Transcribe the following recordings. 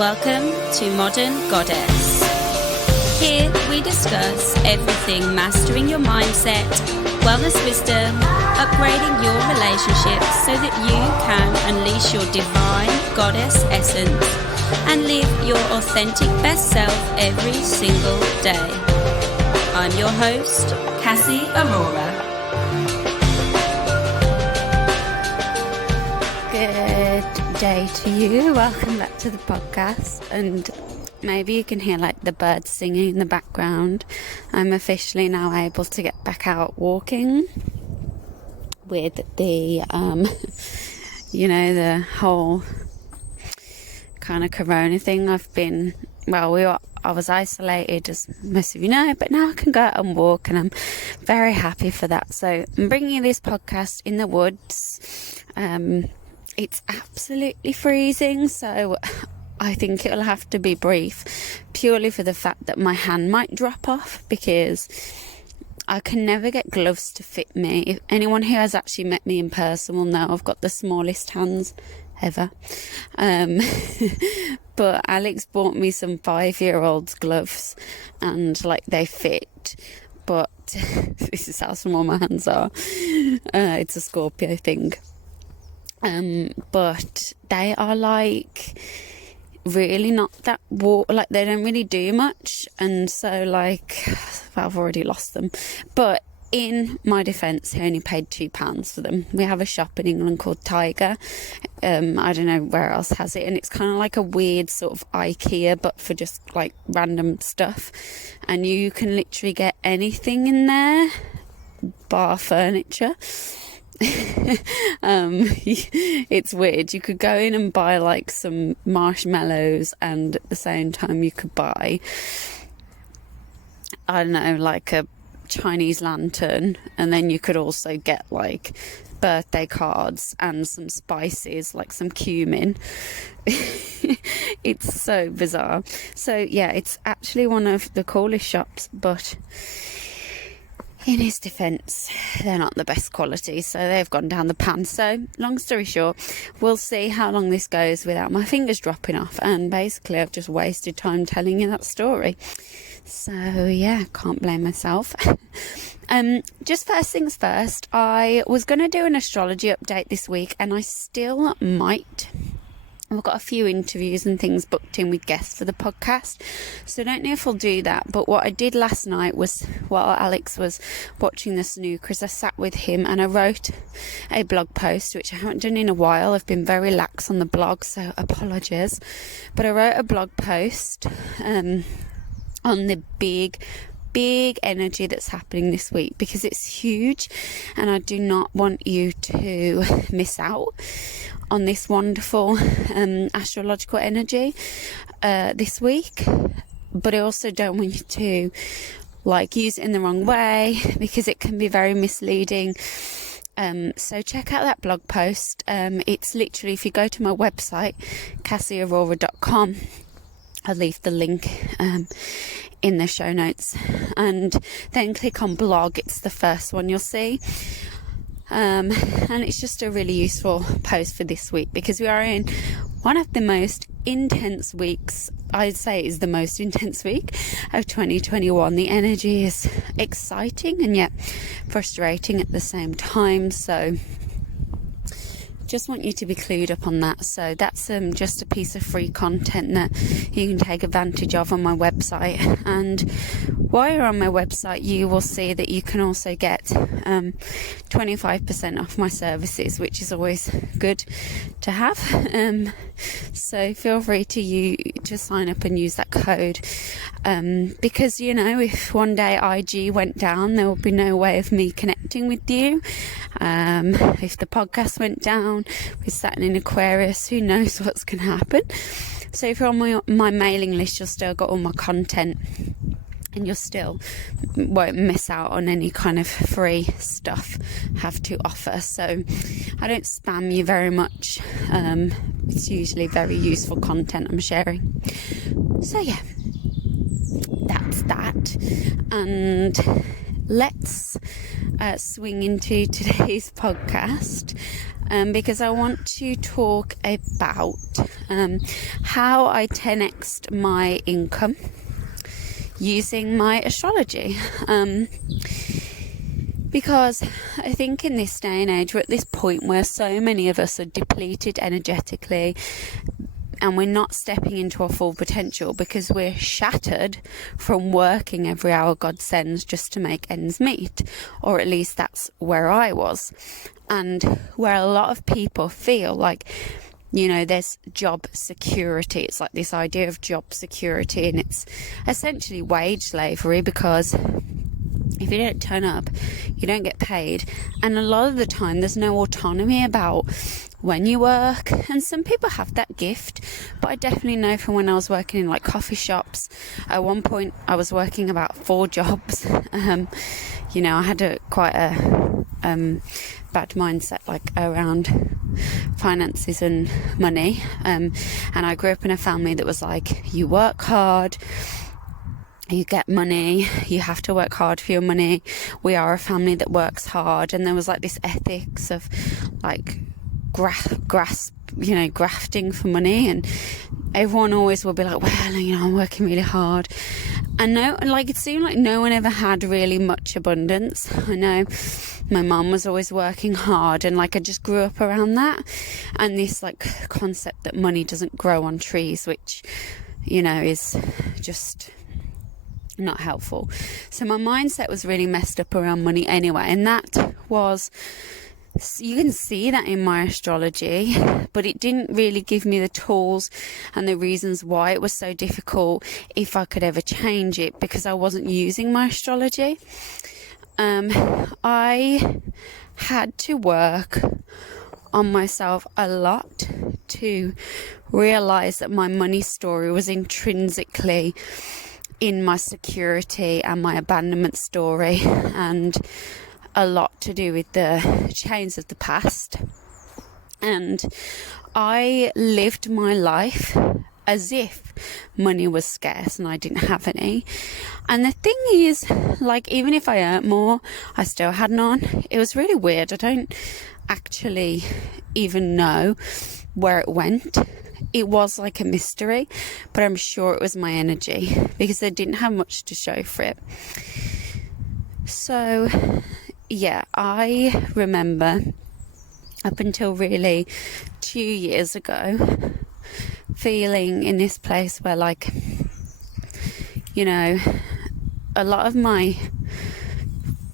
Welcome to Modern Goddess. Here we discuss everything mastering your mindset, wellness wisdom, upgrading your relationships so that you can unleash your divine goddess essence and live your authentic best self every single day. I'm your host, Cassie Aurora. Good day to you. Welcome back to the podcast. And maybe you can hear like the birds singing in the background. I'm officially now able to get back out walking with the the whole kind of corona thing. I was isolated, as most of you know, but now I can go out and walk, and I'm very happy for that. So I'm bringing you this podcast in the woods. It's absolutely freezing, so I think it'll have to be brief, purely for the fact that my hand might drop off, because I can never get gloves to fit me. If anyone who has actually met me in person will know I've got the smallest hands ever. But Alex bought me some 5-year-old's gloves, and like they fit, but this is how small my hands are. It's a Scorpio thing. But they are like really not that like they don't really do much, and so I've already lost them. But in my defence, I only paid £2 for them. We have a shop in England called Tiger. I don't know where else has it, and it's kind of like a weird sort of IKEA, but for just like random stuff, and you can literally get anything in there, bar furniture. It's weird. You could go in and buy like some marshmallows, and at the same time you could buy, I don't know, like a Chinese lantern, and then you could also get like birthday cards and some spices, like some cumin. It's so bizarre. So yeah, it's actually one of the coolest shops, but in his defence, they're not the best quality, so they've gone down the pan. So, long story short, we'll see how long this goes without my fingers dropping off, and basically I've just wasted time telling you that story. So, yeah, can't blame myself. Just first things first, I was going to do an astrology update this week, and I still might. I've got a few interviews and things booked in with guests for the podcast, so I don't know if I'll do that. But what I did last night was, while Alex was watching the snookers, I sat with him and I wrote a blog post, which I haven't done in a while. I've been very lax on the blog, so apologies. But I wrote a blog post on the big energy that's happening this week, because it's huge, and I do not want you to miss out on this wonderful astrological energy this week. But I also don't want you to use it in the wrong way, because it can be very misleading. So check out that blog post. It's literally, if you go to my website, cassieaurora.com, I'll leave the link in the show notes, and then click on blog. It's the first one you'll see. And it's just a really useful post for this week, because we are in one of the most intense weeks. I'd say is the most intense week of 2021. The energy is exciting and yet frustrating at the same time. So just want you to be clued up on that. So that's just a piece of free content that you can take advantage of on my website. And while you're on my website, you will see that you can also get 25% off my services, which is always good to have. So feel free to sign up and use that code, because if one day IG went down, there will be no way of me connecting with you. If the podcast went down with Saturn in Aquarius, who knows what's going to happen. So if you're on my mailing list, you'll still got all my content, and you still won't miss out on any kind of free stuff I have to offer. So I don't spam you very much. It's usually very useful content I'm sharing. So yeah, that's that. And let's swing into today's podcast. because I want to talk about how I 10x'd my income using my astrology. Because I think in this day and age, we're at this point where so many of us are depleted energetically and we're not stepping into our full potential because we're shattered from working every hour God sends just to make ends meet. Or at least that's where I was. And where a lot of people feel like, you know, there's job security. It's like this idea of job security, and it's essentially wage slavery, because if you don't turn up, you don't get paid. And a lot of the time, there's no autonomy about when you work. And some people have that gift. But I definitely know from when I was working in like coffee shops, at one point I was working about 4 jobs. You know, I had quite a bad mindset like around finances and money. And I grew up in a family that was like, you work hard, you get money, you have to work hard for your money. We are a family that works hard. And there was like this ethics of like grafting for money, and everyone always will be like, well, you know, I'm working really hard. And it seemed like no one ever had really much abundance. I know my mum was always working hard, and like I just grew up around that, and this like concept that money doesn't grow on trees, which, you know, is just not helpful. So my mindset was really messed up around money anyway, and that was, you can see that in my astrology, but it didn't really give me the tools and the reasons why it was so difficult, if I could ever change it, because I wasn't using my astrology. I had to work on myself a lot to realize that my money story was intrinsically in my security and my abandonment story, and a lot to do with the chains of the past. And I lived my life as if money was scarce and I didn't have any. And the thing is, like, even if I earned more, I still had none. It was really weird. I don't actually even know where it went. It was like a mystery, but I'm sure it was my energy, because I didn't have much to show for it. So yeah, I remember up until really 2 years ago feeling in this place where, like, you know, a lot of my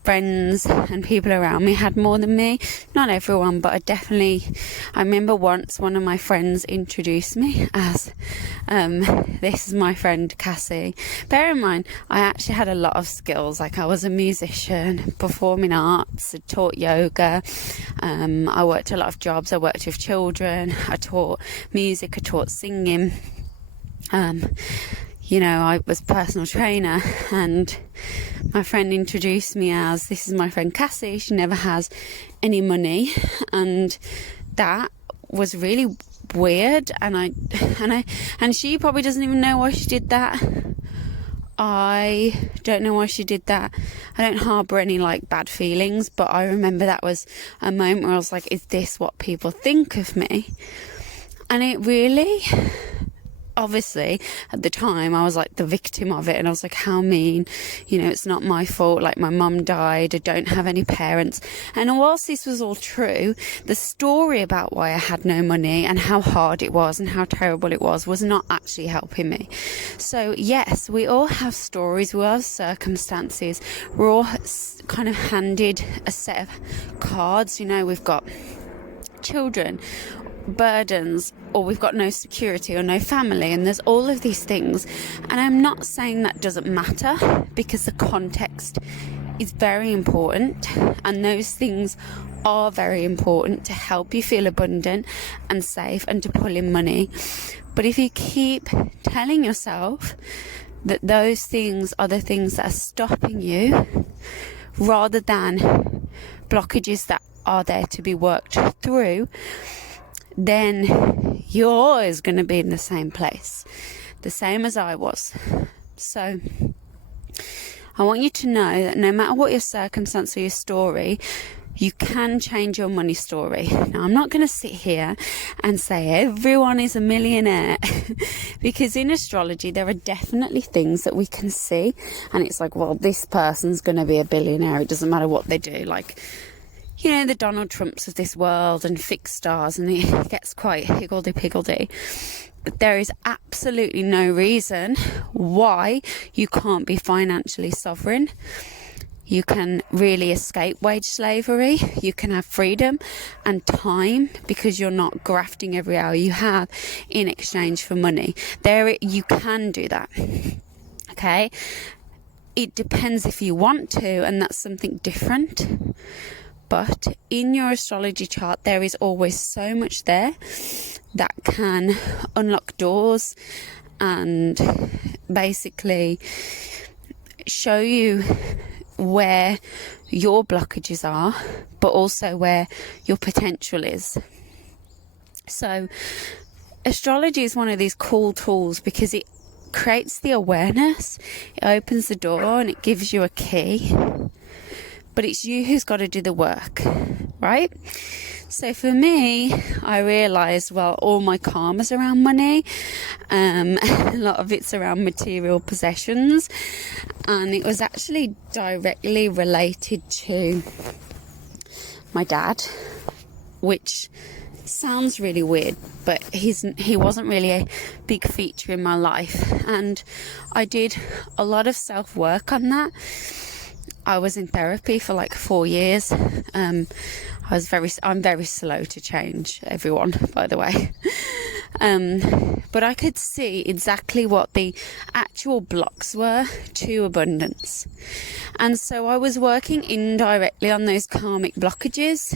friends and people around me had more than me. Not everyone, but I remember once one of my friends introduced me as this is my friend Cassie. Bear in mind, I actually had a lot of skills. Like, I was a musician, performing arts, I taught yoga, I worked a lot of jobs, I worked with children, I taught music, I taught singing, you know, I was a personal trainer. And my friend introduced me as, this is my friend Cassie, she never has any money. And that was really weird, and she probably doesn't even know why she did that. I don't know why she did that. I don't harbour any like bad feelings, but I remember that was a moment where I was like, is this what people think of me? And it really, obviously at the time I was like the victim of it, and I was like, how mean, you know, it's not my fault, like my mum died, I don't have any parents. And whilst this was all true, the story about why I had no money and how hard it was and how terrible it was not actually helping me. So yes, we all have stories, we all have circumstances, we're all kind of handed a set of cards. You know, we've got children, burdens, or we've got no security or no family, and there's all of these things. And I'm not saying that doesn't matter, because the context is very important, and those things are very important to help you feel abundant and safe and to pull in money. But if you keep telling yourself that those things are the things that are stopping you, rather than blockages that are there to be worked through, then you're always going to be in the same place, the same as I was. So I want you to know that no matter what your circumstance or your story, you can change your money story. Now, I'm not going to sit here and say everyone is a millionaire because in astrology, there are definitely things that we can see. And it's like, well, this person's going to be a billionaire. It doesn't matter what they do. Like, you know, the Donald Trumps of this world and fixed stars, and it gets quite higgledy-piggledy. But there is absolutely no reason why you can't be financially sovereign. You can really escape wage slavery. You can have freedom and time because you're not grafting every hour you have in exchange for money. You can do that. Okay? It depends if you want to, and that's something different. But in your astrology chart, there is always so much there that can unlock doors and basically show you where your blockages are, but also where your potential is. So astrology is one of these cool tools because it creates the awareness, it opens the door, and it gives you a key. But it's you who's got to do the work, right? So for me, I realised, well, all my karma's around money. A lot of it's around material possessions. And it was actually directly related to my dad, which sounds really weird, but he wasn't really a big feature in my life. And I did a lot of self-work on that. I was in therapy for like 4 years. I'm very slow to change, everyone, by the way. But I could see exactly what the actual blocks were to abundance. And so I was working indirectly on those karmic blockages.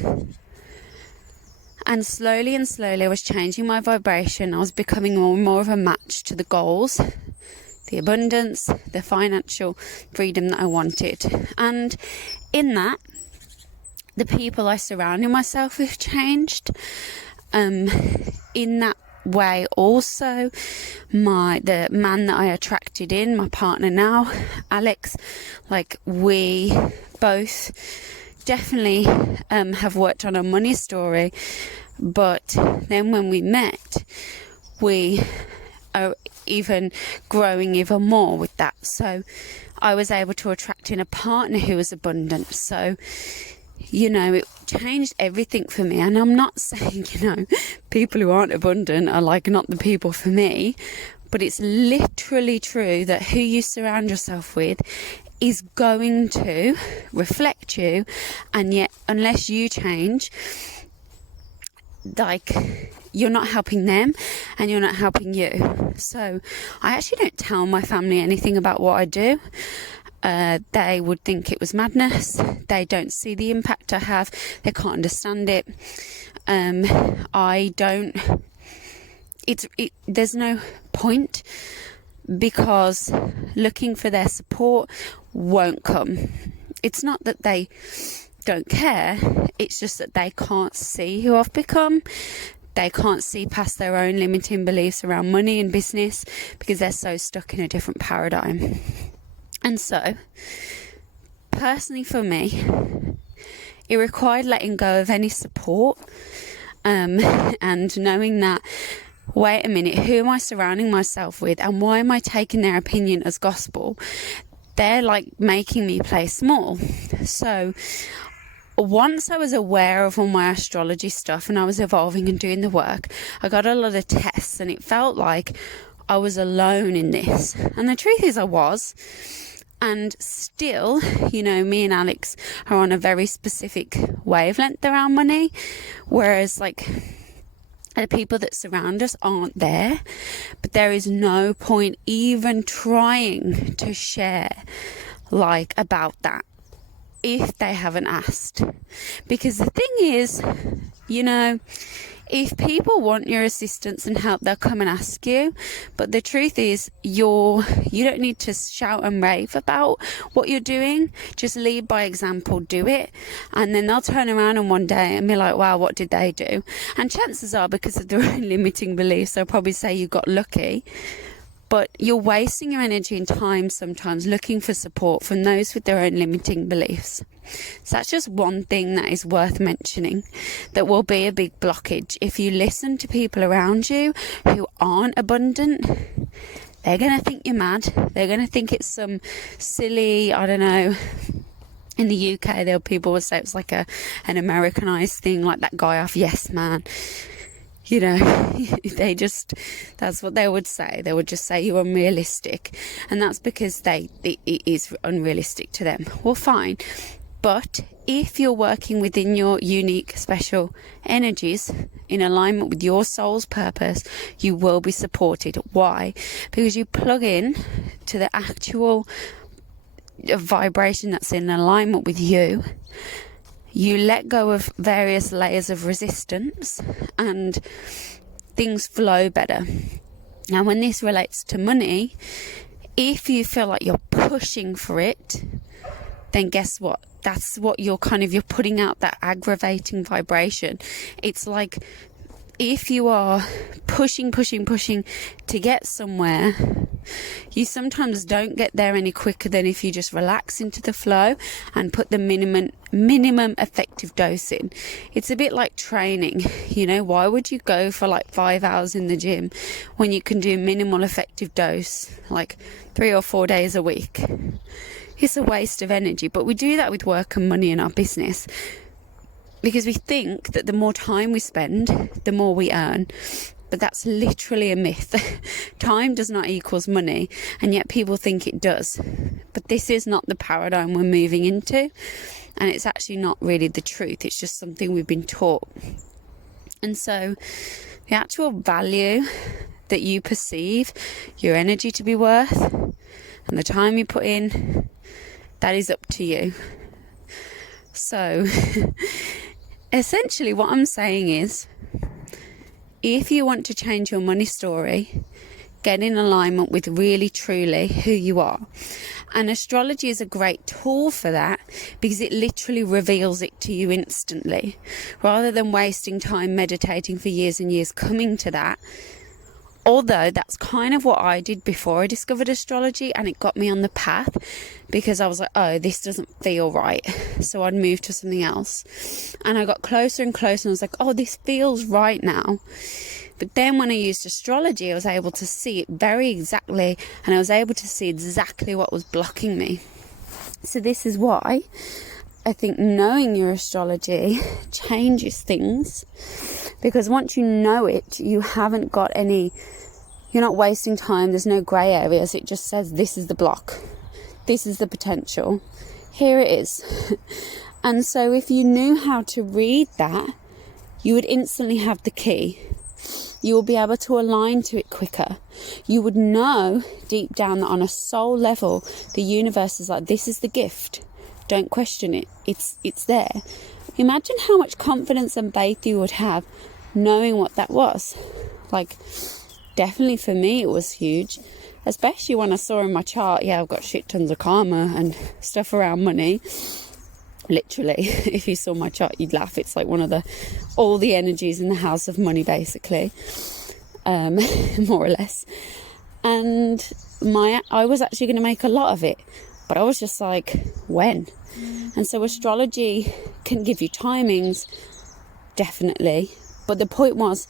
And slowly I was changing my vibration. I was becoming more and more of a match to the goals, the abundance, the financial freedom that I wanted. And in that, the people I surrounded myself with changed. In that way also, the man that I attracted in, my partner now, Alex, like we both definitely have worked on a money story, but then when we met, we are even growing even more with that. So I was able to attract in a partner who was abundant. So, you know, it changed everything for me. And I'm not saying, you know, people who aren't abundant are like not the people for me, but it's literally true that who you surround yourself with is going to reflect you. And yet, unless you change, like, you're not helping them and you're not helping you. So I actually don't tell my family anything about what I do. They would think it was madness. They don't see the impact I have. They can't understand it. There's no point, because looking for their support won't come. It's not that they don't care, it's just that they can't see who I've become. They can't see past their own limiting beliefs around money and business because they're so stuck in a different paradigm. And so, personally for me, it required letting go of any support, and knowing that, wait a minute, who am I surrounding myself with, and why am I taking their opinion as gospel? They're like making me play small. So once I was aware of all my astrology stuff and I was evolving and doing the work, I got a lot of tests and it felt like I was alone in this. And the truth is I was. And still, you know, me and Alex are on a very specific wavelength around money, whereas like the people that surround us aren't there. But there is no point even trying to share like about that if they haven't asked. Because the thing is, you know, if people want your assistance and help, they'll come and ask you. But the truth is, you don't need to shout and rave about what you're doing. Just lead by example, do it. And then they'll turn around and one day and be like, wow, what did they do? And chances are, because of their own limiting beliefs, they'll probably say you got lucky. But you're wasting your energy and time sometimes looking for support from those with their own limiting beliefs. So that's just one thing that is worth mentioning, that will be a big blockage. If you listen to people around you who aren't abundant, they're going to think you're mad. They're going to think it's some silly, I don't know. In the UK, people would say it's like an Americanized thing, like that guy off Yes Man. You know, that's what they would say. They would just say you're unrealistic. And that's because it is unrealistic to them. Well, fine. But if you're working within your unique, special energies in alignment with your soul's purpose, you will be supported. Why? Because you plug in to the actual vibration that's in alignment with you. You let go of various layers of resistance and things flow better. Now, when this relates to money, if you feel like you're pushing for it, then guess what? That's what you're putting out, that aggravating vibration. It's like if you are pushing to get somewhere, you sometimes don't get there any quicker than if you just relax into the flow and put the minimum effective dose in. It's a bit like training. You know, why would you go for like 5 hours in the gym when you can do minimal effective dose like 3 or 4 days a week? It's a waste of energy. But we do that with work and money in our business, because we think that the more time we spend, the more we earn. But that's literally a myth. Time does not equals money, and yet people think it does. But this is not the paradigm we're moving into, and it's actually not really the truth. It's just something we've been taught. And so the actual value that you perceive your energy to be worth and the time you put in, that is up to you. So essentially what I'm saying is, if you want to change your money story, get in alignment with really truly who you are. And astrology is a great tool for that, because it literally reveals it to you instantly. Rather than wasting time meditating for years and years coming to that. Although that's kind of what I did before I discovered astrology, and it got me on the path, because I was like, oh, this doesn't feel right. So I'd move to something else. And I got closer and closer, and I was like, oh, this feels right now. But then when I used astrology, I was able to see it very exactly, and I was able to see exactly what was blocking me. So this is why I think knowing your astrology changes things, because once you know it, you haven't got any, you're not wasting time, there's no grey areas. It just says, this is the block, this is the potential, here it is. And so if you knew how to read that, you would instantly have the key. You will be able to align to it quicker. You would know deep down that on a soul level, the universe is like, this is the gift. Don't question it. It's there. Imagine how much confidence and faith you would have knowing what that was. Like, definitely for me, it was huge. Especially when I saw in my chart, I've got shit tons of karma and stuff around money. Literally, if you saw my chart, you'd laugh. It's like one of all the energies in the house of money, basically, more or less. And I was actually going to make a lot of it, but I was just like, when? And so astrology can give you timings, definitely. But the point was,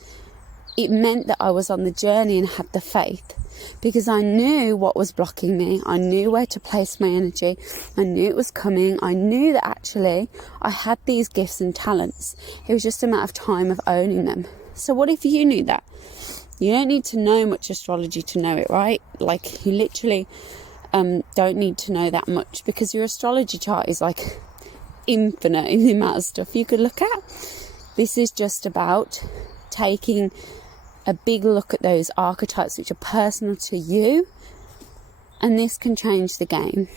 it meant that I was on the journey and had the faith, because I knew what was blocking me. I knew where to place my energy. I knew it was coming. I knew that actually I had these gifts and talents. It was just a matter of time of owning them. So what if you knew that? You don't need to know much astrology to know it, right? Like, you literally don't need to know that much, because your astrology chart is like infinite in the amount of stuff you could look at. This is just about taking a big look at those archetypes which are personal to you, and this can change the game.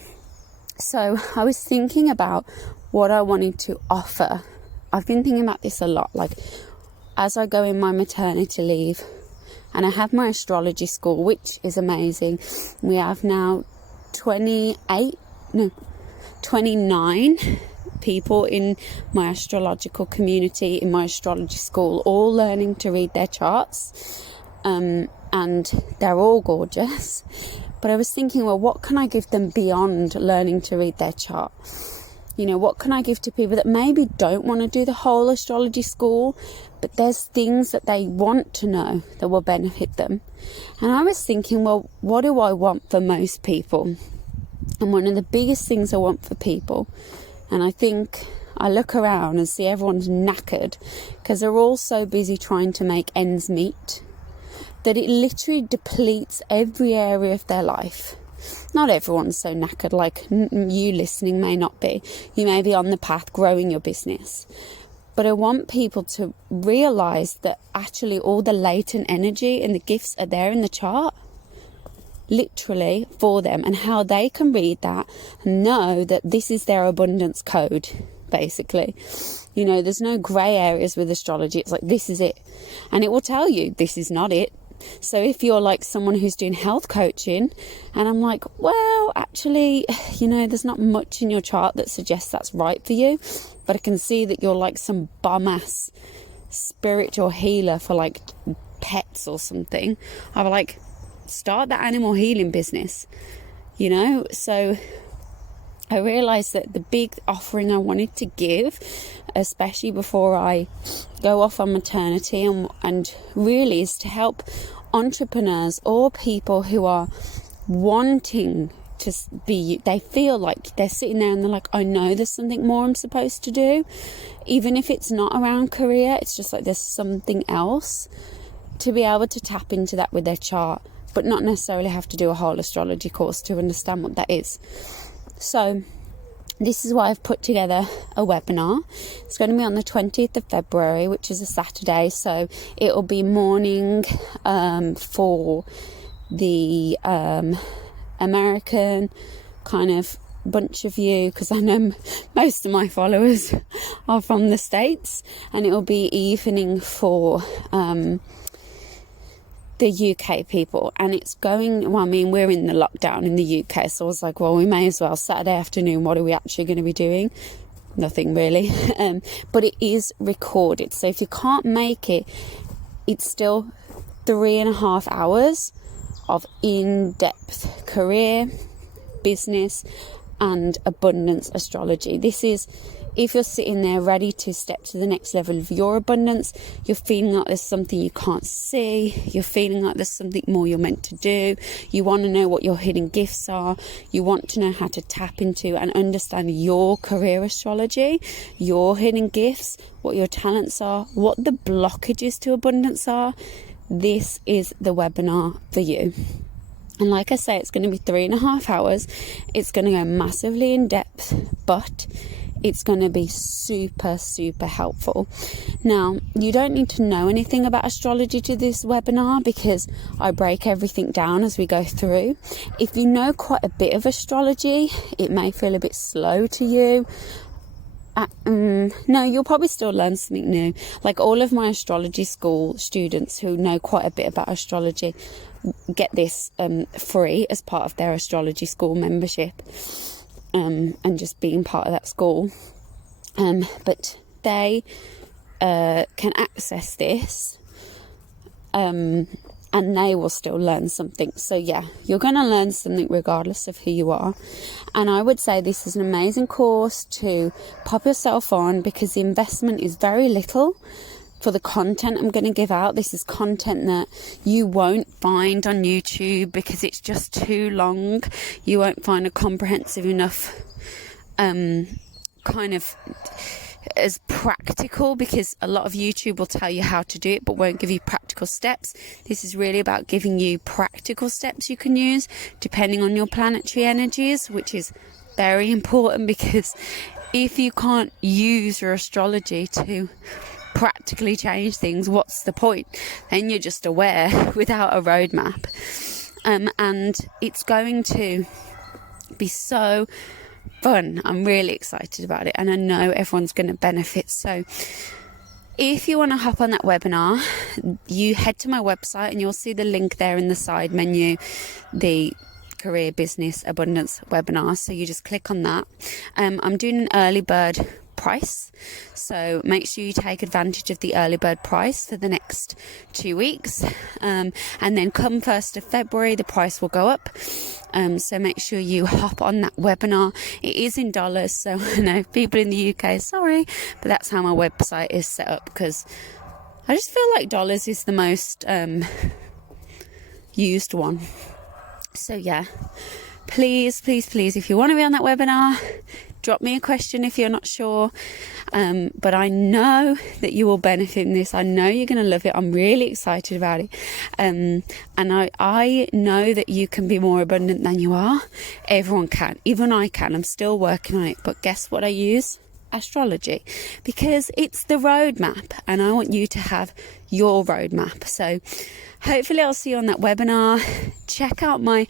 So I was thinking about what I wanted to offer. I've been thinking about this a lot, like as I go in my maternity leave, and I have my astrology school, which is amazing. We have now 29 people in my astrological community, in my astrology school, all learning to read their charts. and they're all gorgeous. But I was thinking, well, what can I give them beyond learning to read their chart? You know, what can I give to people that maybe don't want to do the whole astrology school, but there's things that they want to know that will benefit them? And I was thinking, well, what do I want for most people? And one of the biggest things I want for people, and I think I look around and see everyone's knackered because they're all so busy trying to make ends meet, that it literally depletes every area of their life. Not everyone's so knackered, like you listening may not be. You may be on the path growing your business. But I want people to realise that actually all the latent energy and the gifts are there in the chart, literally for them, and how they can read that and know that this is their abundance code, basically. You know, there's no grey areas with astrology. It's like, this is it. And it will tell you, this is not it. So if you're like someone who's doing health coaching, and I'm like, well, actually, you know, there's not much in your chart that suggests that's right for you, but I can see that you're like some bum-ass spiritual healer for like pets or something. I was like, start that animal healing business, you know? So I realised that the big offering I wanted to give, especially before I go off on maternity, and really is to help entrepreneurs or people who are wanting to be, they feel like they're sitting there and they're like, I know there's something more I'm supposed to do. Even if it's not around career, it's just like there's something else, to be able to tap into that with their chart, but not necessarily have to do a whole astrology course to understand what that is. So this is why I've put together a webinar. It's going to be on the 20th of February, which is a Saturday. So it'll be morning for the American kind of bunch of you, because I know most of my followers are from the States, and it'll be evening for the UK people. And it's going, well, I mean, we're in the lockdown in the UK, so I was like, well, we may as well. Saturday afternoon, what are we actually going to be doing? Nothing really. But it is recorded, so if you can't make it, it's still 3.5 hours of in-depth career, business and abundance astrology. This is if you're sitting there ready to step to the next level of your abundance, you're feeling like there's something you can't see, you're feeling like there's something more you're meant to do, you want to know what your hidden gifts are, you want to know how to tap into and understand your career astrology, your hidden gifts, what your talents are, what the blockages to abundance are, this is the webinar for you. And like I say, it's going to be 3.5 hours. It's going to go massively in depth, but it's going to be super, super helpful. Now, you don't need to know anything about astrology to this webinar because I break everything down as we go through. If you know quite a bit of astrology, it may feel a bit slow to you. No, you'll probably still learn something new. Like all of my astrology school students who know quite a bit about astrology get this free as part of their astrology school membership. And just being part of that school, but they can access this, and they will still learn something. So yeah, you're going to learn something regardless of who you are. And I would say this is an amazing course to pop yourself on, because the investment is very little for the content I'm going to give out. This is content that you won't find on YouTube because it's just too long. You won't find a comprehensive enough kind of as practical, because a lot of YouTube will tell you how to do it but won't give you practical steps. This is really about giving you practical steps you can use depending on your planetary energies, which is very important, because if you can't use your astrology to practically change things, what's the point? Then you're just aware without a roadmap. And it's going to be so fun. I'm really excited about it, and I know everyone's going to benefit. So if you want to hop on that webinar, you head to my website and you'll see the link there in the side menu, the career business abundance webinar. So you just click on that. I'm doing an early bird price. So make sure you take advantage of the early bird price for the next 2 weeks. And then come 1st of February, the price will go up. So make sure you hop on that webinar. It is in dollars, so I know people in the UK, sorry, but that's how my website is set up, because I just feel like dollars is the most used one. So yeah, please, if you want to be on that webinar, drop me a question if you're not sure. But I know that you will benefit from this. I know you're going to love it. I'm really excited about it. And I know that you can be more abundant than you are. Everyone can. Even I can. I'm still working on it. But guess what I use? Astrology, because it's the roadmap, and I want you to have your roadmap. So hopefully I'll see you on that webinar. Check out my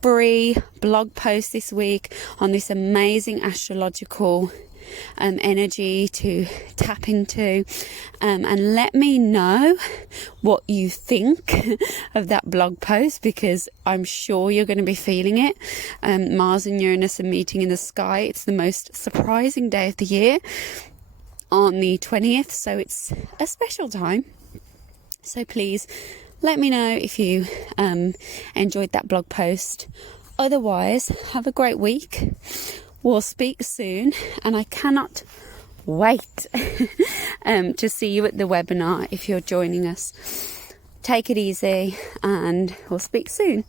free blog post this week on this amazing astrological energy to tap into, and let me know what you think of that blog post, because I'm sure you're going to be feeling it. Mars and Uranus are meeting in the sky. It's the most surprising day of the year on the 20th, so it's a special time. So please let me know if you enjoyed that blog post. Otherwise, have a great week. We'll speak soon, and I cannot wait to see you at the webinar if you're joining us. Take it easy, and we'll speak soon.